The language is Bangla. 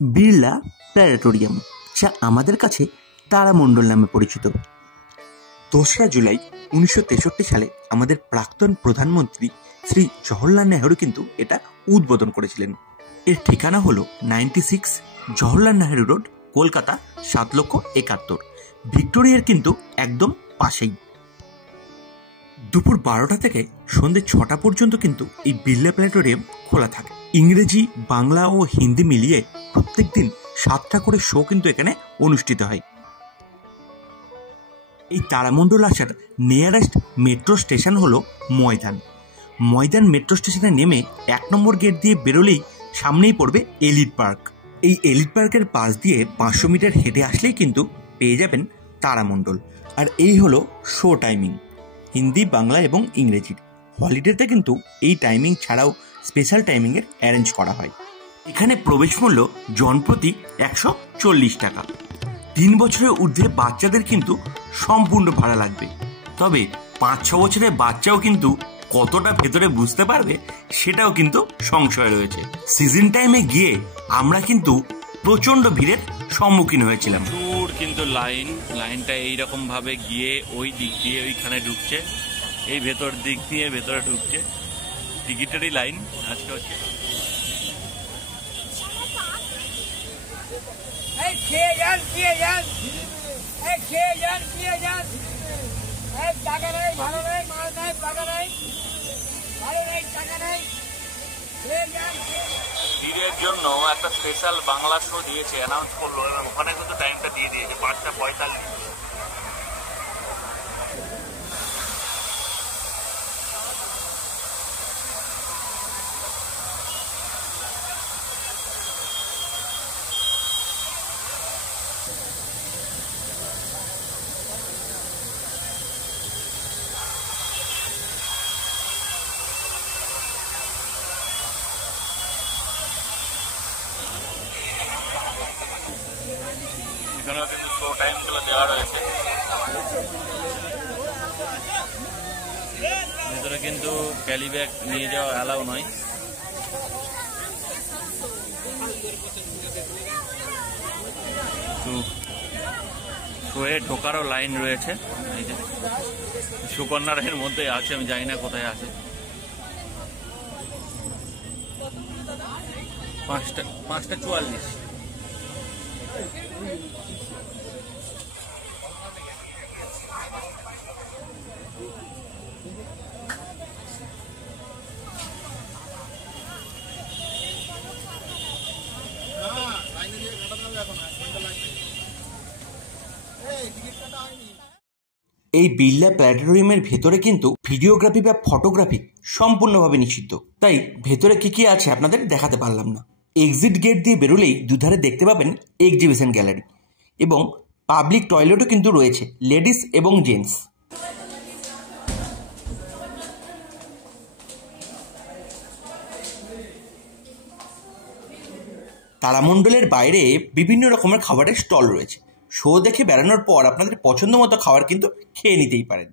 বিড়লা প্ল্যানেটোরিয়াম, যা আমাদের কাছে তারামণ্ডল নামে পরিচিত। 2রা জুলাই 1963 সালে আমাদের প্রাক্তন প্রধানমন্ত্রী শ্রী জওহরলাল নেহরু কিন্তু এটা উদ্বোধন করেছিলেন। এর ঠিকানা হলো 96 জওহরলাল নেহরু রোড, কলকাতা 7,71,000। ভিক্টোরিয়ার কিন্তু একদম পাশেই। দুপুর 12টা থেকে সন্ধ্যে 6টা পর্যন্ত কিন্তু এই বিড়লা প্ল্যানেটোরিয়াম খোলা থাকে। ইংরেজি, বাংলা ও হিন্দি মিলিয়ে প্রত্যেক দিন 7টা করে শো কিন্তু এখানে অনুষ্ঠিত হয়। এই তারামণ্ডল আসার নিয়ারেস্ট মেট্রো স্টেশন হলো ময়দান মেট্রো স্টেশনে নেমে 1 নম্বর গেট দিয়ে বেরোলেই সামনেই পড়বে এলিট পার্ক। এই এলিট পার্কের পাশ দিয়ে 500 মিটার হেঁটে আসলেই কিন্তু পেয়ে যাবেন তারামণ্ডল। আর এই হলো শো টাইমিং, হিন্দি, বাংলা এবং ইংরেজির। হলিডেতে কিন্তু এই টাইমিং ছাড়াও স্পেশাল টাইমিংয়ের অ্যারেঞ্জ করা হয়। এখানে প্রবেশ মূল্য জনপ্রতি 140 টাকা। 3 বছরের ঊর্ধ্বে বাচ্চাদের কিন্তু সম্পূর্ণ ভাড়া লাগবে। তবে 5-6 বছরের বাচ্চাও কিন্তু কতটা ভেতরে বুঝতে পারবে সেটাও কিন্তু সংশয় রয়েছে। সিজন টাইমে গিয়ে আমরা কিন্তু প্রচন্ড ভিড়ের সম্মুখীন হয়েছিলাম। কিন্তু লাইনটা এইরকম ভাবে গিয়ে ওই দিক দিয়ে ওইখানে ঢুকছে, এই ভেতর দিক দিয়ে ভেতরে ঢুকছে। টিকিটেরই লাইন আজকে হচ্ছে। ভিড়ের জন্য একটা স্পেশাল বাংলা শো দিয়েছে, অ্যানাউন্স করলো, এবং ওখানে কিন্তু টাইমটা দিয়ে দিয়েছে 5টা 45। এখানেও কিন্তু শো টাইমগুলো দেওয়া রয়েছে। ভেতরে কিন্তু ক্যারি ব্যাগ নিয়ে যাওয়া অ্যালাউ নয়। শোয়ে ঢোকারও লাইন রয়েছে। এই যে সুকন্যার মধ্যে আছে, আমি জানি না কোথায় আছে। 5টা 44। এই বিড়লা প্ল্যানেটোরিয়ামের ভেতরে কিন্তু ভিডিওগ্রাফি বা ফটোগ্রাফি সম্পূর্ণভাবে নিষিদ্ধ, তাই ভেতরে কি কি আছে আপনাদের দেখাতে পারলাম না। এক্সিট গেট দিয়ে বেরোলেই দুধারে দেখতে পাবেন এক্সিবিশন গ্যালারি, এবং পাবলিক টয়লেটও কিন্তু রয়েছে, লেডিস এবং জেন্টস। তারামণ্ডলের বাইরে বিভিন্ন রকমের খাবারের স্টল রয়েছে। শো দেখে বেড়ানোর পর আপনাদের পছন্দ মতো খাবার কিন্তু খেয়ে নিতেই পারেন।